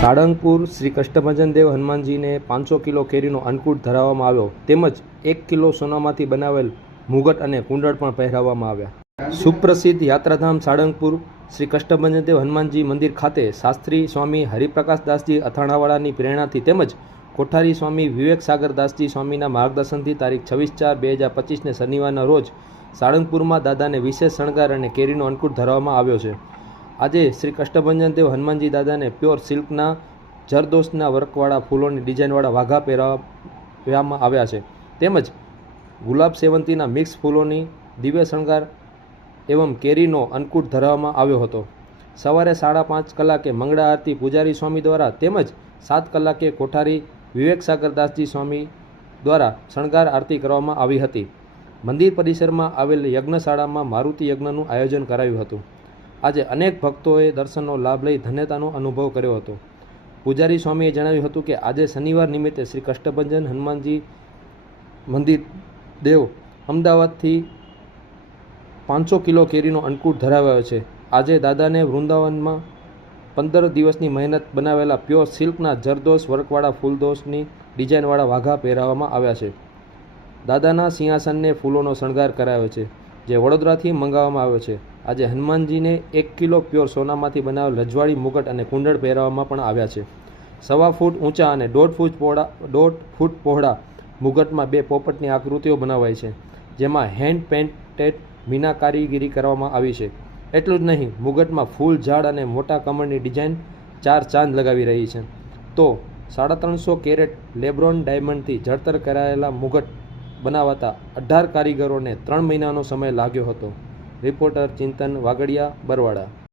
સાળંગપુર શ્રી કષ્ટભંજન દેવ હનુમાનજીને 500 કિલો કેરીનો અન્નકૂટ ધરાવવામાં આવ્યો તેમજ 1 કિલો સોનામાંથી બનાવેલ મુગટ અને કુંડળ પણ પહેરાવવામાં આવ્યા। સુપ્રસિદ્ધ યાત્રાધામ સાળંગપુર શ્રી કષ્ટભંજન દેવ હનુમાનજી મંદિર ખાતે શાસ્ત્રી સ્વામી હરિપ્રકાશદાસજી અથાણાવાળાની પ્રેરણાથી તેમજ કોઠારી સ્વામી વિવેક સાગરદાસજી સ્વામીના માર્ગદર્શનથી તારીખ 26/4/2025ને શનિવારના રોજ સાળંગપુરમાં દાદાને વિશેષ શણગાર અને કેરીનો અન્નકૂટ ધરાવવામાં આવ્યો છે। આજે શ્રી કષ્ટભંજન દેવ હનુમાનજી દાદાને પ્યોર સિલ્કના જરદોશના વર્કવાળા ફૂલોની ડિઝાઇનવાળા વાઘા પહેરાવવામાં આવ્યા છે તેમજ ગુલાબ સેવંતીના મિક્સ ફૂલોની દિવ્ય શણગાર એવં કેરીનો અન્નકૂટ ધરાવવામાં આવ્યો હતો। સવારે 5:30 કલાકે મંગળા આરતી પૂજારી સ્વામી દ્વારા તેમજ 7 કલાકે કોઠારી વિવેક સાગરદાસજી સ્વામી દ્વારા શણગાર આરતી કરવામાં આવી હતી। મંદિર પરિસરમાં આવેલ યજ્ઞશાળામાં મારુતિ યજ્ઞનું આયોજન કરાયું હતું। આજે અનેક ભક્તોએ દર્શનનો લાભ લઈ ધન્યતાનો અનુભવ કર્યો હતો। પૂજારી સ્વામીએ જણાવ્યું હતું કે આજે શનિવાર નિમિત્તે શ્રી કષ્ટભંજન હનુમાનજી મંદિર દેવ અમદાવાદથી 500 કિલો કેરીનો અન્નકૂટ ધરાવ્યો છે। આજે દાદાને વૃંદાવનમાં 15 દિવસની મહેનત બનાવેલા પ્યોર સિલ્કના જરદોશ વર્કવાળા ફૂલદોશની ડિઝાઇનવાળા વાઘા પહેરાવવામાં આવ્યા છે। દાદાના સિંહાસનને ફૂલોનો શણગાર કરાયો છે જે વડોદરાથી મંગાવવામાં આવ્યો છે। આજે હનુમાનજીને 1 કિલો પ્યોર સોનામાંથી બનાવેલ રજવાડી મુગટ અને કુંડળ પહેરાવવામાં પણ આવ્યા છે। 1.25 ફૂટ ઊંચા અને 1.5 ફૂટ પહોળા મુગટમાં 2 પોપટની આકૃતિઓ બનાવાઈ છે જેમાં હેન્ડ પેઇન્ટેડ મીના કારીગીરી કરવામાં આવી છે। એટલું જ નહીં, મુગટમાં ફૂલ ઝાડ અને મોટા કમળની ડિઝાઇન 4 ચાંદ લગાવી રહી છે। તો 350 કેરેટ લેબ્રોન ડાયમંડથી જડતર કરાયેલા મુગટ બનાવતા 18 કારીગરોને 3 મહિનાનો સમય લાગ્યો હતો। રિપોર્ટર ચિંતન વાગડિયા, બરવાડા।